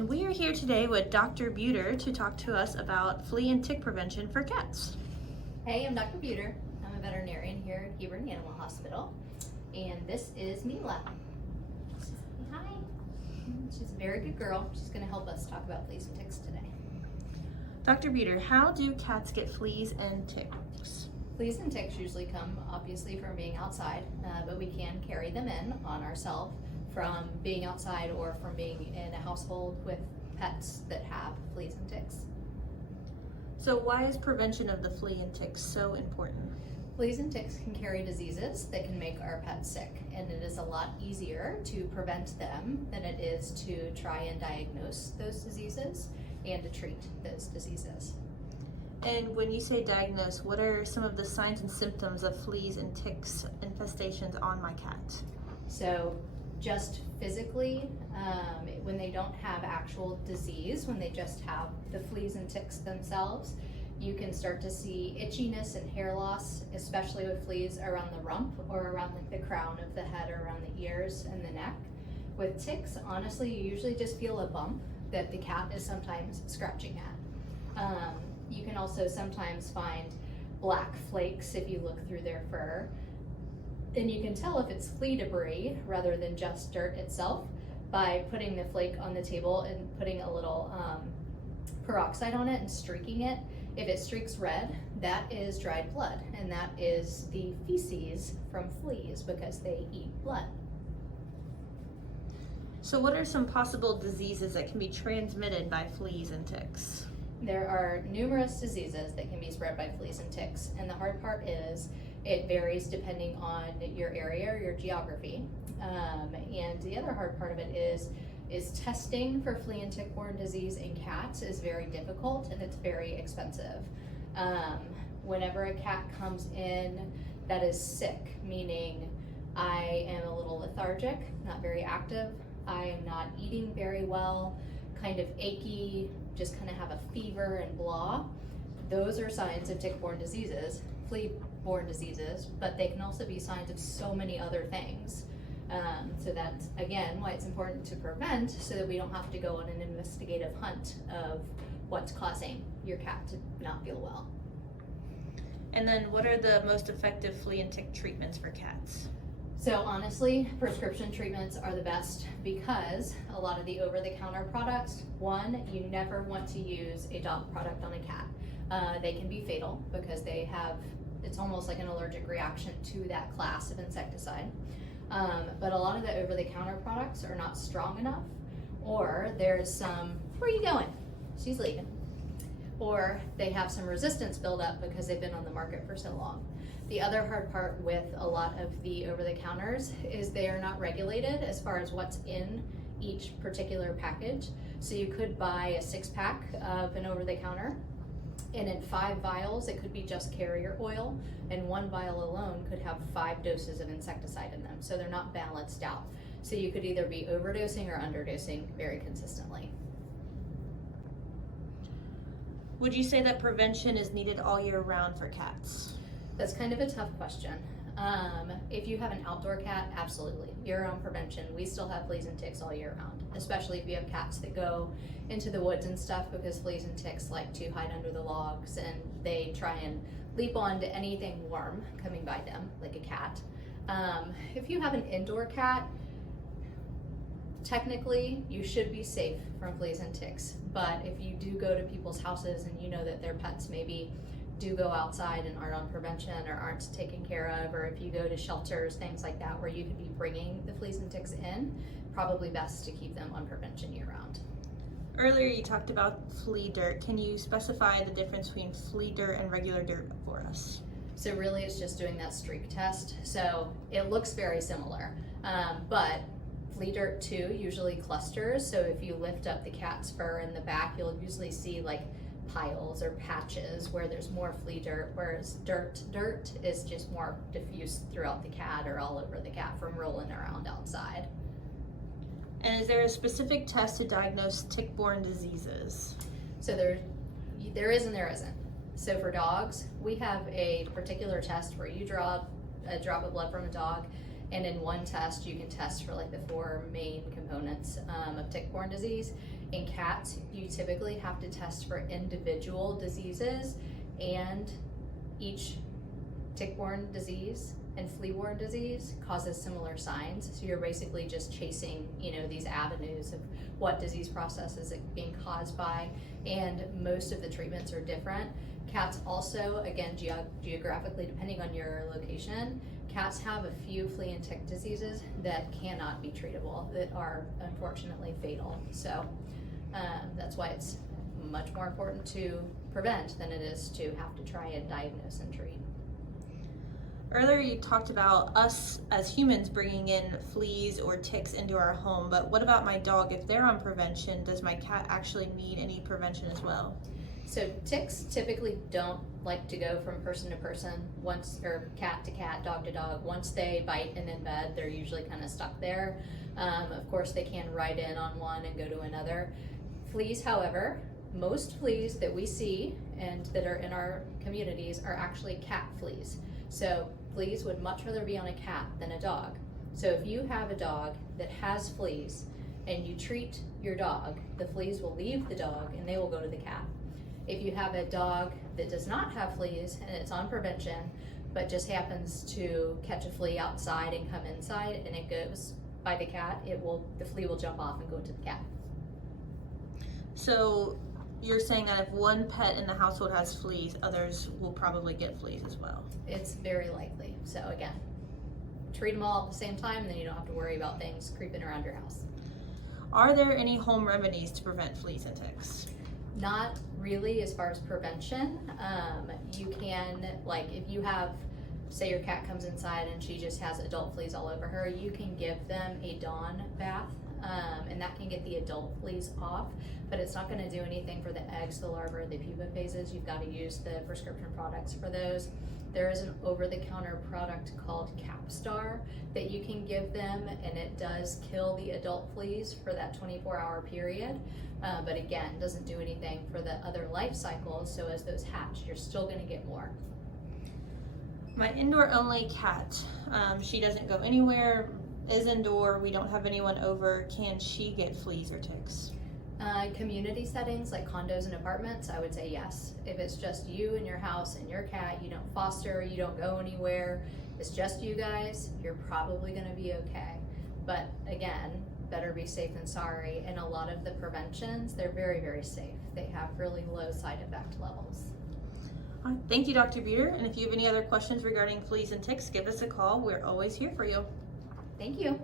And we are here today with Dr. Buter to talk to us about flea and tick prevention for cats. Hey, I'm Dr. Buter. I'm a veterinarian here at Hebron Animal Hospital, and this is Mila. Hi. She's a very good girl. She's going to help us talk about fleas and ticks today. Dr. Buter, how do cats get fleas and ticks? Fleas and ticks usually come obviously from being outside, but we can carry them in on ourselves from being outside or from being in a household with pets that have fleas and ticks. So why is prevention of the flea and ticks so important? Fleas and ticks can carry diseases that can make our pets sick, and it is a lot easier to prevent them than it is to try and diagnose those diseases and to treat those diseases. And when you say diagnose, what are some of the signs and symptoms of fleas and ticks infestations on my cat? So just physically, when they don't have actual disease, when they just have the fleas and ticks themselves, you can start to see itchiness and hair loss, especially with fleas around the rump or around the crown of the head or around the ears and the neck. With ticks, honestly, you usually just feel a bump that the cat is sometimes scratching at. You can also sometimes find black flakes if you look through their fur. And you can tell if it's flea debris rather than just dirt itself by putting the flake on the table and putting a little peroxide on it and streaking it. If it streaks red, that is dried blood, and that is the feces from fleas because they eat blood. So what are some possible diseases that can be transmitted by fleas and ticks? There are numerous diseases that can be spread by fleas and ticks, and the hard part is it varies depending on your area or your geography. And the other hard part of it is testing for flea and tick-borne disease in cats is very difficult and it's very expensive. Whenever a cat comes in that is sick, meaning I am a little lethargic, not very active, I am not eating very well, kind of achy, just kind of have a fever and blah, those are signs of tick-borne diseases, flea-borne diseases, but they can also be signs of so many other things. So that's, again, why it's important to prevent so that we don't have to go on an investigative hunt of what's causing your cat to not feel well. And then what are the most effective flea and tick treatments for cats? So honestly, prescription treatments are the best because a lot of the over-the-counter products, one, you never want to use a dog product on a cat. They can be fatal because they have, it's almost like an allergic reaction to that class of insecticide. But a lot of the over-the-counter products are not strong enough, or there's some, where are you going? She's leaving. Or they have some resistance buildup because they've been on the market for so long. The other hard part with a lot of the over-the-counters is they are not regulated as far as what's in each particular package. So you could buy a 6-pack of an over-the-counter, and in 5 vials, it could be just carrier oil, and 1 vial alone could have 5 doses of insecticide in them. So they're not balanced out. So you could either be overdosing or underdosing very consistently. Would you say that prevention is needed all year round for cats? That's kind of a tough question. If you have an outdoor cat, absolutely. Year-round prevention, we still have fleas and ticks all year round, especially if you have cats that go into the woods and stuff because fleas and ticks like to hide under the logs and they try and leap onto anything warm coming by them, like a cat. If you have an indoor cat, technically you should be safe from fleas and ticks, but if you do go to people's houses and you know that their pets maybe do go outside and aren't on prevention or aren't taken care of, or if you go to shelters, things like that, where you could be bringing the fleas and ticks in, probably best to keep them on prevention year round. Earlier you talked about flea dirt. Can you specify the difference between flea dirt and regular dirt for us? So really it's just doing that streak test. So it looks very similar, but flea dirt too usually clusters. So if you lift up the cat's fur in the back, you'll usually see like piles or patches where there's more flea dirt, whereas dirt is just more diffuse throughout the cat or all over the cat from rolling around outside. And is there a specific test to diagnose tick-borne diseases? So there is and there isn't. So for dogs, we have a particular test where you draw a drop of blood from a dog, and in one test you can test for like the 4 main components of tick-borne disease, In cats, you typically have to test for individual diseases, and each tick-borne disease and flea-borne disease causes similar signs. So you're basically just chasing, these avenues of what disease process is it being caused by, and most of the treatments are different. Cats also, again, geographically, depending on your location, cats have a few flea and tick diseases that cannot be treatable, that are unfortunately fatal. So that's why it's much more important to prevent than it is to have to try and diagnose and treat. Earlier you talked about us as humans bringing in fleas or ticks into our home, but what about my dog? If they're on prevention, does my cat actually need any prevention as well? So ticks typically don't like to go from person to person, or cat to cat, dog to dog. Once they bite and in bed, they're usually kind of stuck there. Of course, they can ride in on one and go to another. Fleas, however, most fleas that we see and that are in our communities are actually cat fleas. So fleas would much rather be on a cat than a dog. So if you have a dog that has fleas and you treat your dog, the fleas will leave the dog and they will go to the cat. If you have a dog that does not have fleas and it's on prevention, but just happens to catch a flea outside and come inside and it goes by the cat, the flea will jump off and go to the cat. So you're saying that if one pet in the household has fleas, others will probably get fleas as well? It's very likely. So again, treat them all at the same time and then you don't have to worry about things creeping around your house. Are there any home remedies to prevent fleas and ticks? Not really as far as prevention. You can, if you have, say your cat comes inside and she just has adult fleas all over her, you can give them a Dawn bath, and that can get the adult fleas off, but it's not going to do anything for the eggs, the larvae, or the pupa phases. You've got to use the prescription products for those. There is an over-the-counter product called Capstar that you can give them, and it does kill the adult fleas for that 24-hour period. But again, doesn't do anything for the other life cycles, so as those hatch, you're still going to get more. My indoor-only cat, she doesn't go anywhere, is indoor, we don't have anyone over. Can she get fleas or ticks? Community settings like condos and apartments, I would say yes. If it's just you and your house and your cat, you don't foster, you don't go anywhere, it's just you guys, you're probably going to be okay. But again, better be safe than sorry. And a lot of the preventions, they're very, very safe. They have really low side effect levels. All right, thank you, Dr. Buter. And if you have any other questions regarding fleas and ticks, give us a call. We're always here for you. Thank you.